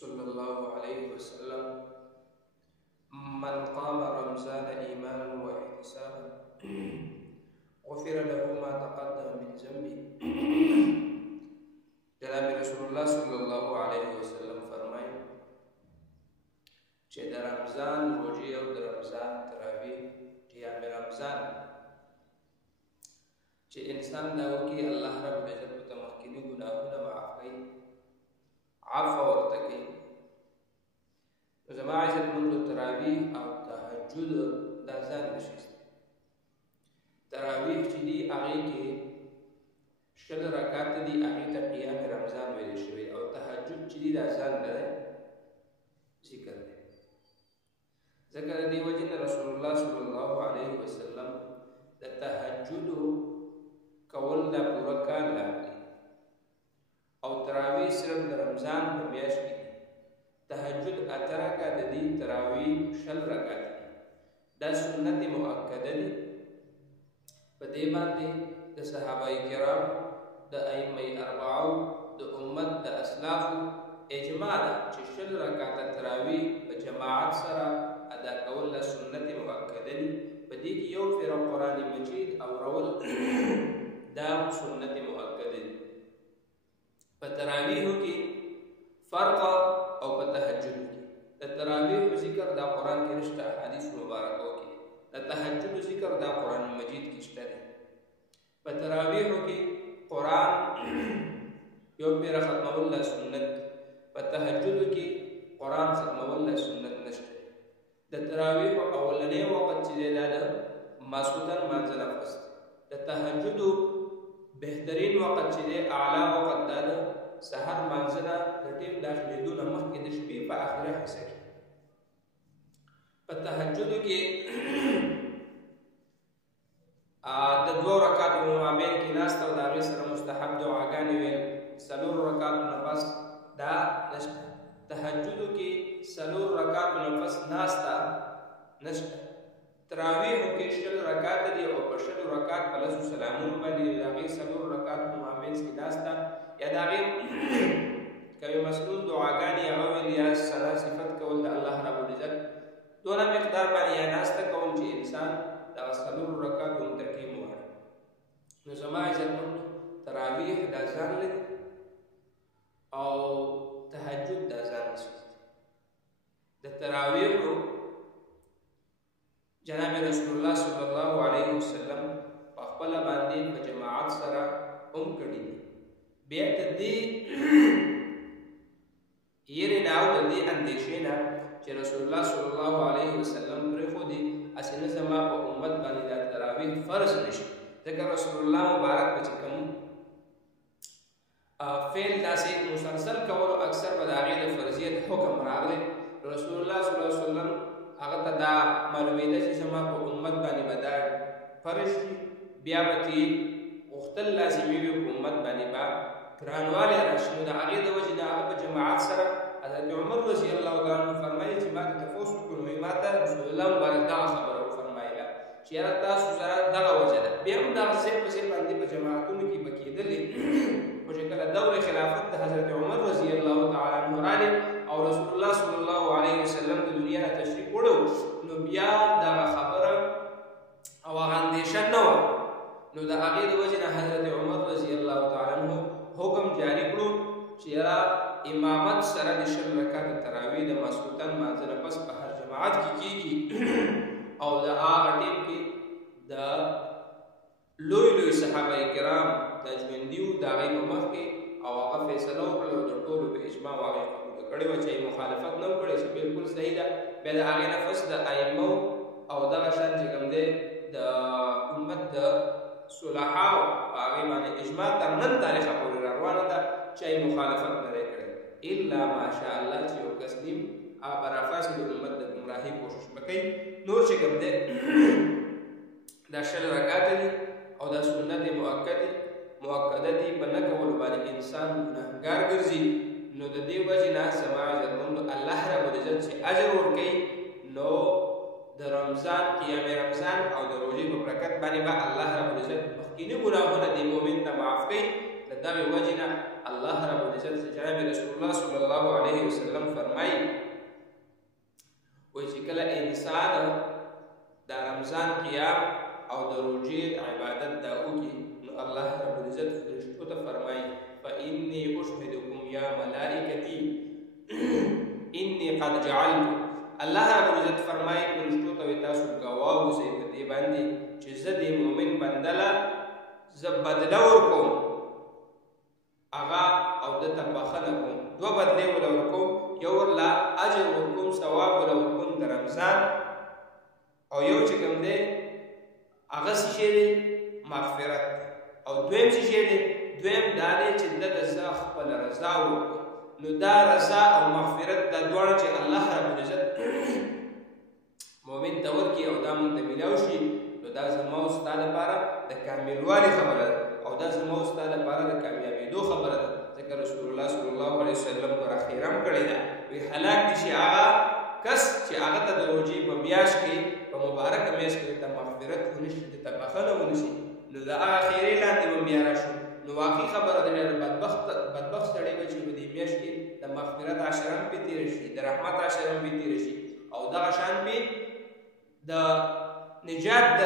صلى الله عليه وسلم: من قام رمضان إيمانا واحتسابا غفر له ما تقدم من ذنبه. جناب رسول الله صلی الله علیه وسلم فرمایي چې د رمضان روزي او د رمضان تراویح قیام رمضان چې انسان دا وکړي، الله رب العزت ته مخکینی ګناهونه معاف کوي، عفو ورته کوي. نو زما عزتمندو تراویح او تهجد دا ځان نشي. تراویح چې دي هغې کې 20 رکعات دي، هغې ته قیام رمضان ویل شوی، او تهجد چې دي دا ځان نه ذکر دی. ځکه د دې وجې نه رسول الله صلی الله علیه وسلم د تهجد کول دا پوره کال راغلی، او تراویح صرف د رمضان په میاشت کې دي. تهجد 8 رکعات دي، تراویح 20 رکعات دي. دا سنت مؤکده دي. په دې باندې د صحابه کرام، د ائمه اربعو، د امت د اسلافو اجماع ده چې 20 رکعات تراویح په جماعت سره ادا کول سنت مؤکده دي. په دې کې یو پیر قرآن مجید اورول دا سنت مؤکده دي. په تراویحو کې فرق او په تهجد کې د تراویح ذکر دا قرآن کې نشته، حدیث مبارکو کې د تهجد ذکر دا قرآن مجید کې شته دی. په تراویحو کې قرآن یو پیر ختمول سنت، په تهجد کې قرآن ختمول سنت نشته. د تراویح اولنی وخت چې دی دا د ماسخوتن مانځه نه پس دی. د تهجد بهترین وخت چې دی، اعلی وخت دا د سحر مانځه نه د ټیم داخلېدو نه مخکې د شپې په آخره حصه کې. په تهجد کې د 2 رکعاتو مابین کې ناسته او د هغې سره مستحب دعاګانې ویل، 4 رکعاتو نه پس دا نشته. تهجد کې 4 رکعاتو نه پس ناسته نشته. تراویحو کې 20 رکعات دي، او په 20 رکعات په لسو سلامونو باندې د هغې 4 رکعاتو مابین کې ناسته یا د هغې کومې مسنون دعاګانې هغه ویل یا ثنا صفت کول د الله رب العزت دونه مقدار باندې یا ناسته کول چې انسان دغه 4 رکعاتو متقیم وغواړي. نو زما عزتمندو تراویح دا ځان لري او تهجد دا ځان لري. د تراویحو جناب رسول الله صلی الله علیه وسلم په خپله باندې په جماعت سره هم کړي دي. بیا د دې یېرې نه او د دې اندېښې نه چې رسول الله صلی الله علیه وسلم پرېښودې، هسې نه زما په امت باندې دا تراویح فرض نشي. ځکه رسول الله مبارک به چې کوم فعل داسې مسلسل کولو، اکثر به د هغې د فرضیت حکم راغلی. رسول الله صلی الله علیه وسلم هغه ته دا معلومېده چې زما په امت باندې به دا فرض شي، بیا به ترې غوښتل لازمي وي په امت باندې به ګرانوالی راشي. نو د هغې د وجې نه هغه په جماعت سره حضرت عمر رضی الله تعالی عنه فرمایي چې ما ته تپوس وکړو، ما ته رسول الله مبارک دغه خبره وفرمایله چې یاره تاسو سره دغه وجه ده. بیا هم دغه ځای په ځای باندې په جماعتونو کې به کېدلې، خو چې کله دور خلافت د حضرت عمر رضی الله تعالی عنه راغی او رسول الله صلی الله علیه وسلم د دنیا نه تشریف وړو، نو بیا دغه خبره او هغه اندېښه نه وه. نو د هغې د وجې نه حضرت عمر رضی الله تعالی عنه حکم جاری کړو چې یاره امامت سره د 20 رکعات تراویح د ماسخوتن مانځه نه پس په هر جماعت کې کېږي، او د هغه ټیم کې د لوی لوی صحابه کرام د ژوندي وو، د هغې په مخ کې او هغه فیصله وکړله او د ټولو په اجماع هغې قبوله کړې وه چې مخالفت نه وکړی چې بلکل صحیح ده. بیا د هغې نه پس د ائمو او دغه شان چې کوم دی د امت د صلحاو په هغې باندې اجماع تر نن تاریخه پورې روانه ده چې مخالفت نه دی کړی، الا ماشاء الله چې یو کس نیم هغه به راپاڅي د امت د ګمراهۍ کوشش به کوي. نور چې کوم دی دا 20 رکعات دي او دا سنت مؤکده دي، په نه کولو باندې انسان ګناهګار ګرځي. نو د دې وجې نه زما عزتمندو الله رب العزت چې اجر ورکوي، نو د رمضان قیام رمضان او د روژې په برکت باندې به الله رب العزت مخکیني ګناهونه د مؤمن ته معاف کوي. د دغې وجې نه الله رب العزت جناب رسول الله صلی الله علیه وسلم فرمایي وایي چې کله انسان د رمضان قیام او د روژې عبادت دا وکړي نو الله رب العزت فرشتو ته فرمایي فإني أشهدكم يا ملائکتي إني قد جعلت الله رب العزت فرمایي فرشتو ته تاسو ګواه اوسئ په دې باندې چې زه د مؤمن بنده له زه بدله ورکوم هغه او دته بخښنه کوم دوه بدلې ورله ورکوم یو ورله اجر ورکوم ثواب ورله ورکوم د رمضان او یو چې کوم دی هغه څه شی دی مغفرت او دویم څه شی دی دویم دا دی چې د زه خپله رضا وکړم نو دا رضا او مغفرت دا دواړه چې الله رب العزت مؤمن ته ورکړي او دا مونږ ته میلاو شي نو دا زما او ستا لپاره د کاملوالي خبره ده او دا زما او ستا لپاره د کامیابېدو خبره ده ځکه رسول الله صلی الله علیه وسلم پر اخیره هم کړې ده وی هلاک دي شي هغه کس چې هغه ته د روژې په میاشت کې په مبارکه میاشت کې ته مغفرت ونه شي ته بخښنه ونه شي نو د هغه خیرې لاندې به بیا راشو نو واقعي خبره ده ډېر بدبخت سړی به چې په دې میاشت کې د مغفرت عشره هم پرې تېره شي د رحمت عشره هم پرې تېره شي او دغه شان پرې د نجات د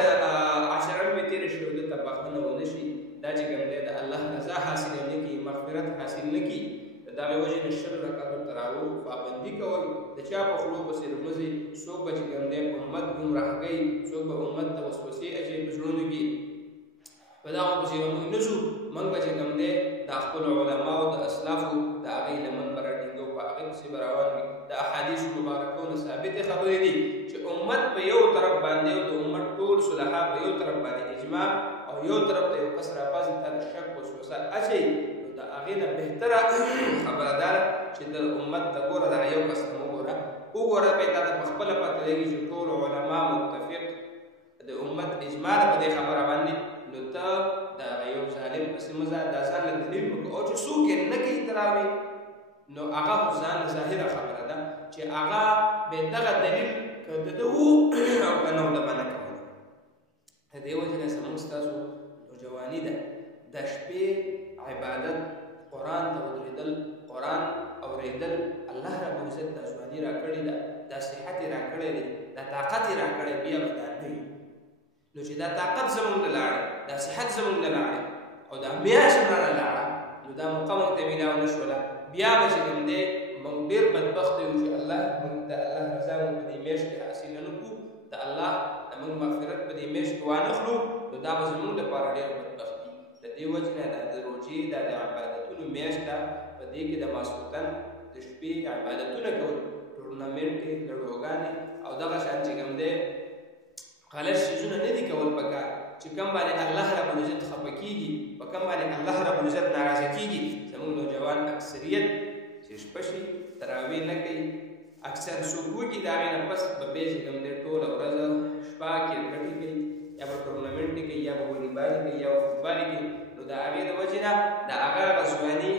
عشره هم پرې تېره شي او دته بخښنه ونه شي دا چې کوم دی د الله رضا حاصل نه کړي مغفرت حاصل نه کړي د دغې وجې نه 20 رکعتو تراویح پابندي کول د چا په خولو پسې لمونځي څوک به چې کوم دی امت ګمراه کوي څوک به امت ته وسوسې اچوي په زړونو کې په دغو پسې به موږ نه ځو موږ به چې کوم دی د خپلو علماو د اسلافو د هغې لمن به راټینګو په هغې پسې به روان وي د احادیثو مبارکو نه ثابتې خبرې دي چې امت په یو طرف باندې او د امت ټول صلحا په یو طرف باندې اجماع او یو طرف ته یو کس راپاڅي تا د شک وسوسه اچوي نو د هغې نه بهتره خبره ده چې د امت ته ګوره دغه یو کس ته وګوره بیا تا ته په خپله پته لګي چې ټول علما متفق د امت اجماع ده په دې خبره باندې نو ته د هغه یو ظالم پسې مه ځه دا ځان له دلیل وکړه او چې څوک یې نه کوي تراویح نو هغه خو ځان ظاهره خبره ده چې هغه بې دغه دلیل که د ده وو او که نه و ده به نه کوله د دې وجې نه زموږ ستاسو نوجواني ده د شپې عبادت قرآن ته ودرېدل قرآن اورېدل الله رب العزت دا ځواني راکړې ده دا صحت یې راکړی دی دا طاقت یې راکړی بیا به دا نه وي نو چې دا طاقت زموږ نه لاړی دا صحت زموږ نه لاړی او دا میاشت رانه لاړه نو دا موقع موږ ته میلاو نه شوله بیا به چې کوم دی موږ ډېر بدبخته یو چې الله موږ د الله رضا موږ په دې میاشت کې حاصله نه کړو د الله د موږ مغفرت په دې میاشت کې وانه خلو نو دا به زموږ لپاره ډېر بدبخت وي د دې وجې نه دا د روژې دا د عبادتونو میاشت ده په دې کې د ماسخوتن د شپې عبادتونه کول ټورنامنټ لډوګانې او دغه شان چې کوم دی غلط شیزونه نه دي کول پکار چې کوم باندې الله رب العزت خفه کېږي په کوم باندې الله رب العزت ناراضه کېږي زموږ نوجوان اکثریت چې شپه شي تراویح نه کوي اکثر څوک وکړي د هغې نه پس به بیا چې کوم دی ټوله ورځ شپه کرکټي کوي یا به ټورنامنټ کوي یا به والیبال کوي یا به فوټبال کوي نو د هغې د وجې نه د هغه ځواني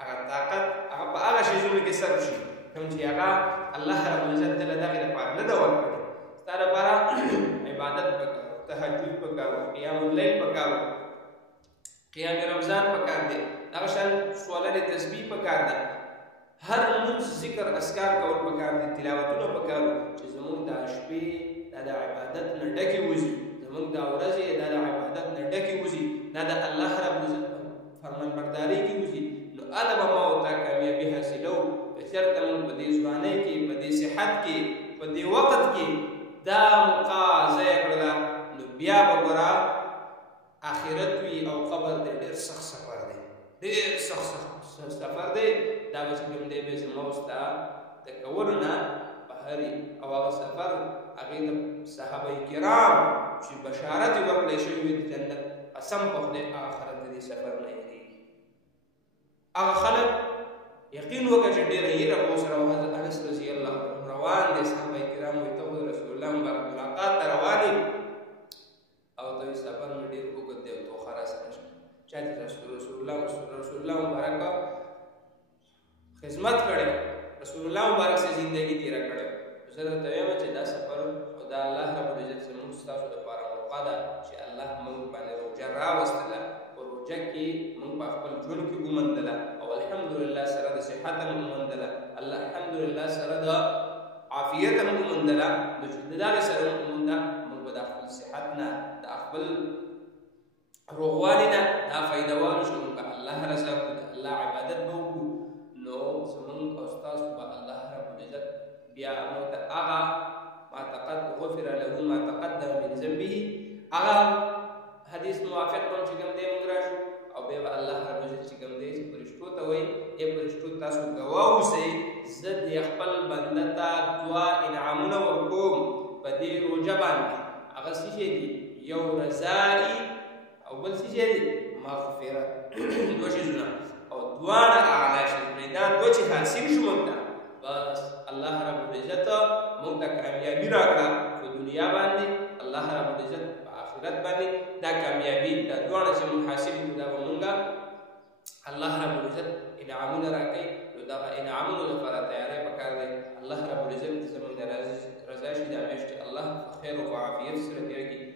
هغه طاقت هغه په هغه شیزونو کې صرف شي کوم چې هغه الله رب العزت ته له دغې لپاره نه ده ورکړی ستا لپاره عبادت پکار تهجد پکار قیام اللیل پکار قیام رمضان پکار دی دغه شان سوالل تسبیح پکار ده هر لمونځ ذکر اذکار کول پکار دي تلاوتونه پکار چې زموږ د شپې دا د عبادت نه ډکې وځي زموږ د ورځې دا د عبادت نه ډکې وځي دا د الله رب العزت فرمانبرداري کې وځي نو هله به ما ورته کامیابي حاصلو که چېرته موږ په دې ځوانۍ کې په دې صحت کې په دې وخت کې دا موقع ضایع کړله نو بیا به ګوره آخرت وي او قبر دی ډېر سخت سفر دی ډېر سخت سفر دی دا به چې کوم دی بیا زما او ستا د کولو نه بهر او هغه سفر هغې د صحابه کرام چې بشارت یې ورکړی شوي وي د جنت قسم په خدای هغه خلک د دې سفر نه یېرېږي هغه خلک یقین وکړه چې ډېره یېره به ورسره و حضرت انس رضي الله عنه روان دی صحابه کرام وایي ته خو د رسول الله مبارک ملاقات ته روان یې او ته وایي سفر مې ډېر اوږد دی او توخه راسره نشته چا چې رسول الله مبارک خدمت کړی رسول الله مبارک سے زندگی تیره کړی زه درته وایم چې دا سفر او دا الله رب العزت زموږ ستاسو دپاره موقع ده چې الله موږ باندې روژه راوستله په روژه کې موږ په خپل ژوند کې وموندله الحمدلله سره د عافیت هم وموندله نو چې د دغې سره ومونده موږ به د خپل صحت نه د خپل روغوالي نه دا فایده والو چې موږ به الله رضا کړو د الله عبادت به وکړو نو زمونږ او ستاسو به الله رب العزت بیا موږ ته هغه ما غفر له ما تقدم من ذنبه هغه حدیث موافق کوم چې کوم دی موږ راشو او بیا به الله رب العزت چې کوم دی چې فرشتو ته وایي ای فرشتو تاسو ګواه اوسئ زه د خپل بنده ته دوه انعامونه ورکوم په دې روژه باندې هغه څه شی دي یو رضایي او بل څه شی دی مغفرت دوه شیزونه او دواړه اعلی شیزونه دا دوه چې حاصل شو موږ ته بس الله رب العزت موږ ته کامیابي راکړه په دنیا باندې الله رب العزت په آخرت باندې دا کامیابي دا دواړه چې موږ حاصل کړو دا به موږ الله رب العزت انعامونه راکړي نو دغه انعامونو لپاره تیاری پکار دی الله رب العزت زموږ د رضا شي دا میاشتې الله خیر او عافیت سره تېر کړي